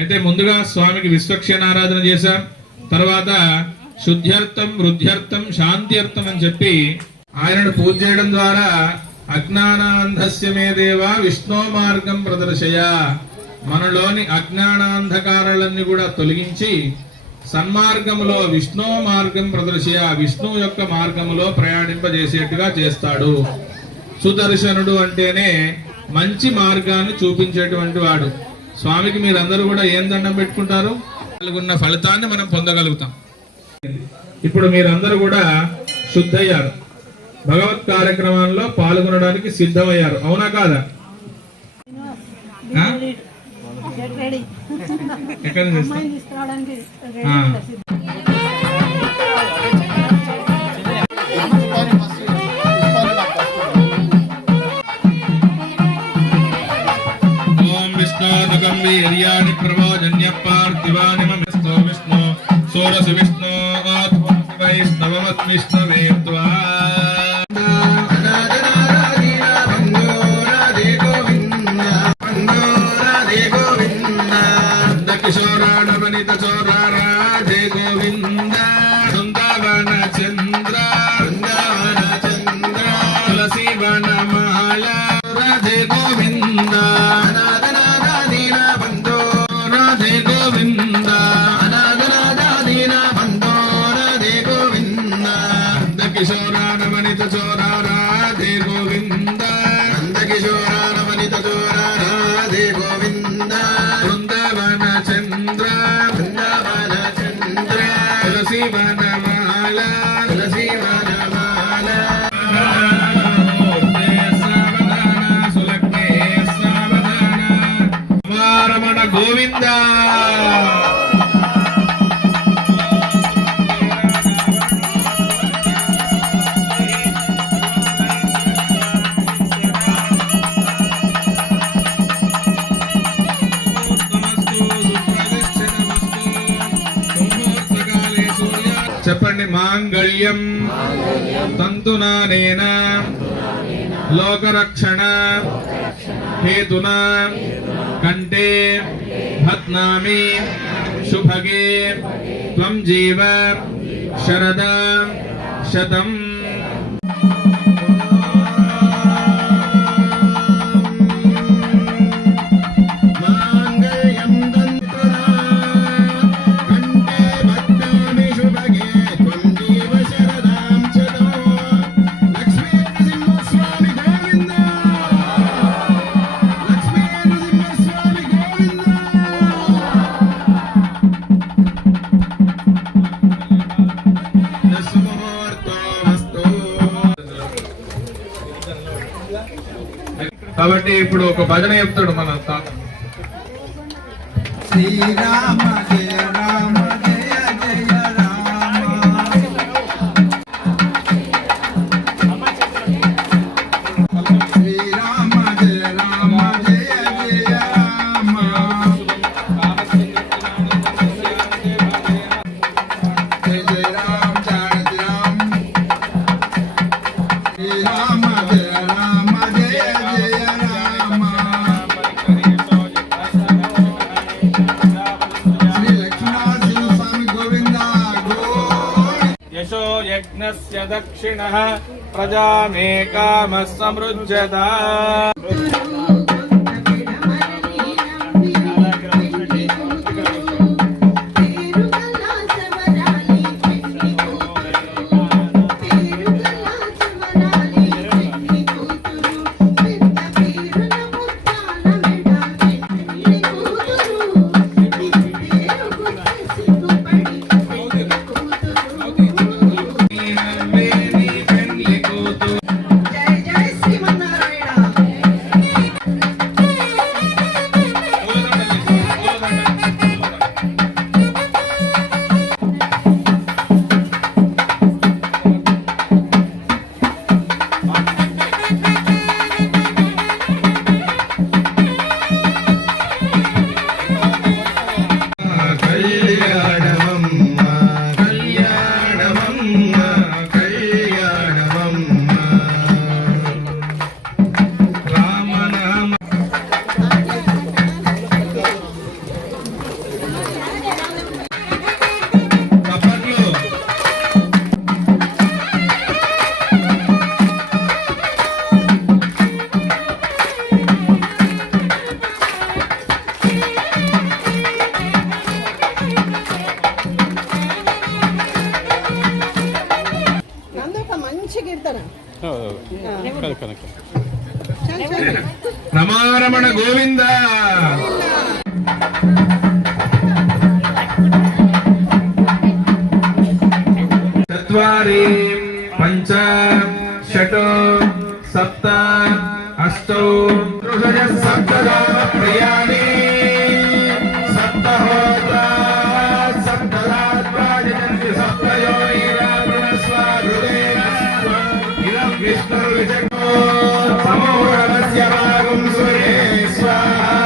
అయితే ముందుగా స్వామికి విశ్వక్షేణ ఆరాధన చేశాం. తర్వాత శుద్ధ్యర్థం, వృద్ధ్యర్థం, శాంత్యర్థం అని చెప్పి ఆయనను పూజ చేయడం ద్వారా అజ్ఞానాంధస్య మే దేవా విష్ణు మార్గం ప్రదర్శయ, మనలోని అజ్ఞానాంధకారాలన్నీ కూడా తొలగించి సన్మార్గములో విష్ణు మార్గం ప్రదర్శయ, విష్ణు యొక్క మార్గములో ప్రయాణింపజేసేట్టుగా చేస్తాడు. సుదర్శనుడు అంటేనే మంచి మార్గాన్ని చూపించేటువంటి వాడు. స్వామికి మీరందరూ కూడా ఏం దండం పెట్టుకుంటారు? ఉన్న ఫలితాన్ని మనం పొందగలుగుతాం. ఇప్పుడు మీరందరూ కూడా శుద్ధయ్యారు, భగవత్ కార్యక్రమాల్లో పాల్గొనడానికి సిద్ధమయ్యారు, అవునా కాదా? ఎక్కడ వీర్యాని ప్రవోజన్య పార్థివాని మమిస్తో విష్ణు సోరసి విష్ణు వైష్ణవమస్మిష్ణవే త్వా కిశోరాణవనిత చోరా రాధే గోవింద బృందావన చంద్ర బృందావన చంద్ర తులసి వనమాల రాధే గోవింద కిశోరానవనిత చోరా రాధే గోవింద నందకిశోరానవనిత చోరా రాధే గోవింద బృందావన చంద్ర బృందావన చంద్ర తులసి వనమాల తులసి వనమాల సావధాన సులగ్నే సావధాన రమణ గోవింద. చెప్పండి. మాంగళ్యం తంతునానేన లోకరక్షణ హేతునా కంటే భత్నామి శుభగే త్వం జీవ శరదా శతం. కాబట్టి ఇప్పుడు ఒక భజన చెప్తాడు మన తాత. శ్రీరామ జయ రామ జయ జయ రామ, శ్రీరామ జయ రామ జయ జయ రామ, జయ జయ రామ జానకి రామ, శ్రీరామ జయ రామ జయ జయ రామ, శ్రీ లక్ష్మీనరసింహ స్వామి గోవింద గోవింద. యశో యజ్ఞస్య దక్షిణః ప్రజామే కామః సమృజ్యతా. రమారమణ గోవింద చత్వారి పంచ షట్ సప్త అష్టౌ సప్తదాన ప్రియాణి సప్తహోత్ర సప్తరాత్రాజనంతి సప్తయోనిరావృణస్వాధుదేన ఇదం విష్ణుర్విజగో సమోహరస్య భాగం సూర్యే స్వాహా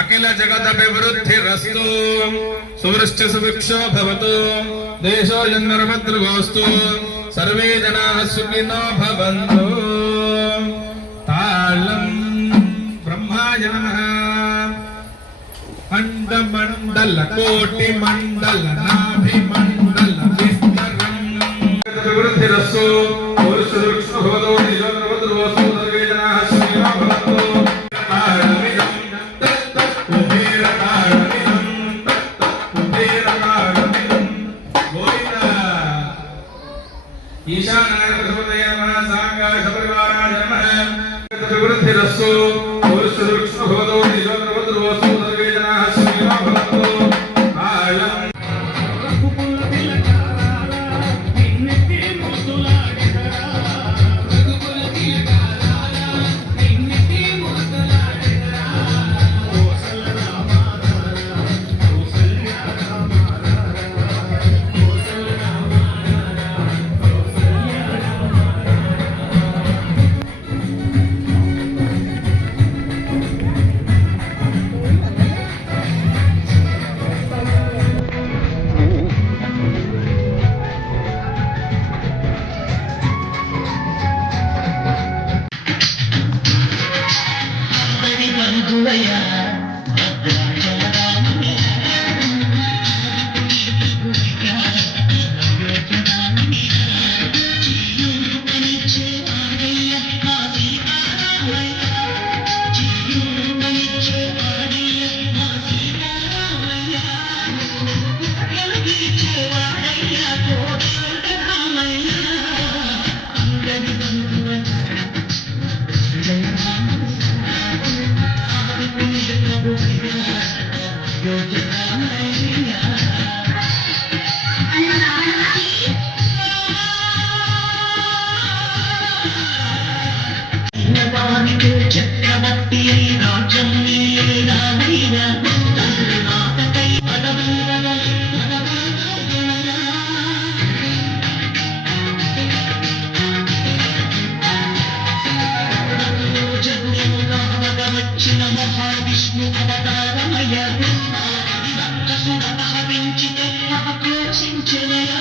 అఖిల జగదభివృద్ధిరస్తు సువృష్టి సుభిక్షో భవతు దేశో జన్మర్భద్రుగోస్తు సర్వే జనాః సుఖినో భవంతు. తాళం బ్రహ్మాయ నమః. అండమండల కోటి మండల నాభిమండల విస్తరం అభివృద్ధిరస్తు సువృష్టి సుభిక్షో భవతు దేశో జన్మర్భద్రుగోస్తు సర్వే జనాః సుఖినో భవంతు. అభివృద్ధిరస్తు సువృష్టి సుభిక్షో భవతు దేశో జన్మర్భద్రుగోస్తు సర్వే జనాః సుఖినో భవంతు. చక్రవర్తి రాజ్యం వచ్చిన మహావిష్ణు అవతారమయ భావించితే ఆక్రోశించనయా.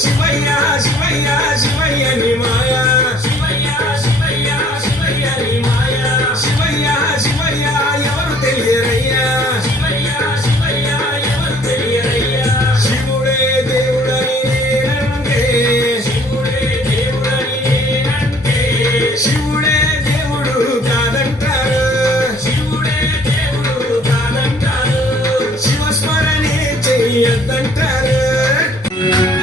శివయ్య శివయ్య శివయ్య ని మాయా ॐ